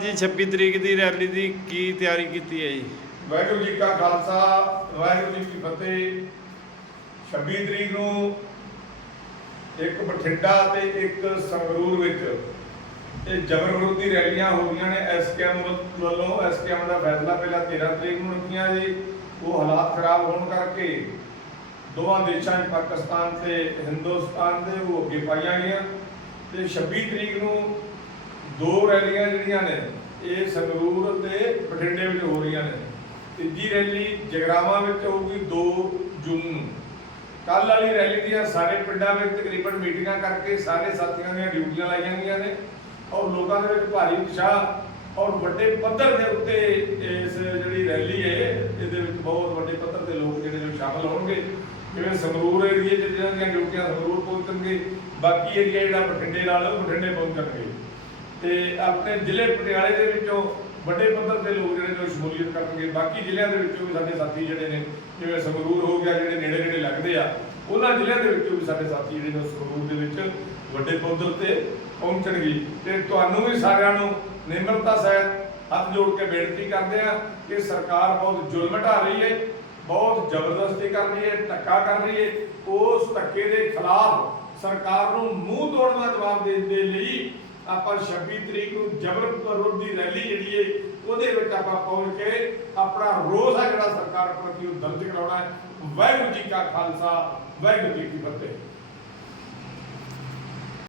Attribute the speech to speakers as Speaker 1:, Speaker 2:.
Speaker 1: ਜੀ 26 ਤਰੀਕ ਦੀ ਰੈਲੀ ਦੀ ਕੀ ਤਿਆਰੀ ਕੀਤੀ ਹੈ ਜੀ?
Speaker 2: ਵਾਹਿਗੁਰੂ ਜੀ ਕਾ ਖਾਲਸਾ, ਵਾਹਿਗੁਰੂ ਜੀ ਕੀ ਫਤਿਹ। 26 ਤਰੀਕ ਨੂੰ ਇੱਕ ਬਠਿੰਡਾ ਤੇ ਇੱਕ ਸੰਗਰੂਰ ਵਿੱਚ ਇਹ ਜਬਰ ਵਿਰੋਧੀ ਰੈਲੀਆਂ ਹੋ ਗਈਆਂ ਨੇ। ਐਸਕੇਐਮ ਵੱਲੋਂ ਐਸਕੇਐਮ ਦਾ ਫੈਸਲਾ ਪਹਿਲਾਂ 13 ਤਰੀਕ ਨੂੰ ਰੱਖੀਆਂ ਜੀ। ਉਹ ਹਾਲਾਤ ਖਰਾਬ ਹੋਣ ਕਰਕੇ ਦੋਵਾਂ ਦੇਸ਼ਾਂ 'ਚ, ਪਾਕਿਸਤਾਨ ਤੇ ਹਿੰਦੁਸਤਾਨ ਦੇ, ਉਹ ਅੱਗੇ ਪਾਈਆਂ ਗਈਆਂ। ਤੇ 26 ਤਰੀਕ ਨੂੰ ਦੋ ਰੈਲੀਆਂ ਜਿਹੜੀਆਂ ਨੇ, ਇਹ ਸੰਗਰੂਰ ਤੇ ਬਠਿੰਡੇ ਵਿੱਚ ਹੋ ਰਹੀਆਂ ਨੇ। ਤੀਜੀ ਰੈਲੀ ਜਗਰਾਵਾਂ ਵਿੱਚ ਹੋਊਗੀ 2 ਜੂਨ ਨੂੰ। ਕੱਲ ਵਾਲੀ ਰੈਲੀ ਦੀਆਂ ਸਾਰੇ ਪਿੰਡਾਂ ਵਿੱਚ ਤਕਰੀਬਨ ਮੀਟਿੰਗਾਂ ਕਰਕੇ ਸਾਰੇ ਸਾਥੀਆਂ ਦੀਆਂ ਡਿਊਟੀਆਂ ਲਾਈਆਂ ਗਈਆਂ ਨੇ ਔਰ ਲੋਕਾਂ ਦੇ ਵਿੱਚ ਭਾਰੀ ਉਤਸ਼ਾਹ ਔਰ ਵੱਡੇ ਪੱਧਰ ਦੇ ਉੱਤੇ ਇਸ ਜਿਹੜੀ ਰੈਲੀ ਹੈ, ਇਹਦੇ ਵਿੱਚ ਬਹੁਤ ਵੱਡੇ ਪੱਧਰ ਦੇ ਲੋਕ ਜਿਹੜੇ ਜੋ ਸ਼ਾਮਲ ਹੋਣਗੇ। ਜਿਵੇਂ ਸੰਗਰੂਰ ਏਰੀਏ 'ਚ ਜਿਹਨਾਂ ਦੀਆਂ ਡਿਊਟੀਆਂ ਸੰਗਰੂਰ ਪਹੁੰਚਣਗੇ, ਬਾਕੀ ਏਰੀਆ ਜਿਹੜਾ ਬਠਿੰਡੇ ਨਾਲ ਬਠਿੰਡੇ ਪਹੁੰਚਣਗੇ। ਤੇ ਆਪਣੇ ਜ਼ਿਲ੍ਹੇ ਪਟਿਆਲੇ ਦੇ ਵਿੱਚੋਂ ਵੱਡੇ ਪੱਧਰ ਤੇ ਲੋਕ ਜਿਹੜੇ ਜੋ ਸ਼ਮੂਲੀਅਤ ਕਰਨਗੇ ਬਾਕੀ ਜ਼ਿਲ੍ਹਿਆਂ ਦੇ ਵਿੱਚੋਂ ਵੀ ਸਾਡੇ ਸਾਥੀ ਜਿਹੜੇ ਨੇ, ਜਿਵੇਂ ਸੰਗਰੂਰ ਹੋ ਗਿਆ, ਜਿਹੜੇ ਨੇੜੇ ਨੇੜੇ ਲੱਗਦੇ ਆ, ਉਹਨਾਂ ਜ਼ਿਲ੍ਹਿਆਂ ਦੇ ਵਿੱਚੋਂ ਵੀ ਸਾਡੇ ਸਾਥੀ ਜਿਹੜੇ ਨੇ ਸੰਗਰੂਰ ਦੇ ਵਿੱਚ ਵੱਡੇ ਪੱਧਰ ਤੇ ਪਹੁੰਚਣਗੇ। ਤੇ ਤੁਹਾਨੂੰ ਵੀ ਸਾਰਿਆਂ ਨੂੰ ਨਿਮਰਤਾ ਸਹਿਤ ਹੱਥ ਜੋੜ ਕੇ ਬੇਨਤੀ ਕਰਦੇ ਆ ਕਿ ਸਰਕਾਰ ਬਹੁਤ ਜ਼ੁਲਮ ਢਾ ਰਹੀ ਹੈ, ਬਹੁਤ ਜ਼ਬਰਦਸਤੀ ਕਰ ਰਹੀ ਹੈ, ਧੱਕਾ ਕਰ ਰਹੀ ਹੈ। ਉਸ ਧੱਕੇ ਦੇ ਖਿਲਾਫ ਸਰਕਾਰ ਨੂੰ ਮੂੰਹ ਤੋੜਨਾ ਜਵਾਬ ਦੇਣ ਦੇ ਲਈ ਆਪਾਂ 26 ਤਰੀਕ ਨੂੰ ਜਬਰ ਦੀ ਰੈਲੀ ਜਿਹੜੀ ਹੈ ਉਹਦੇ ਵਿੱਚ ਆਪਾਂ ਪਹੁੰਚ ਕੇ ਆਪਣਾ ਰੋਸ ਹੈ ਜਿਹੜਾ ਸਰਕਾਰ ਪ੍ਰਤੀ ਉਹ ਦਰਜ ਕਰਾਉਣਾ ਹੈ। ਵਾਹਿਗੁਰੂ ਜੀ ਕਾ ਖਾਲਸਾ, ਵਾਹਿਗੁਰੂ ਜੀ ਕੀ ਫਤਿਹ।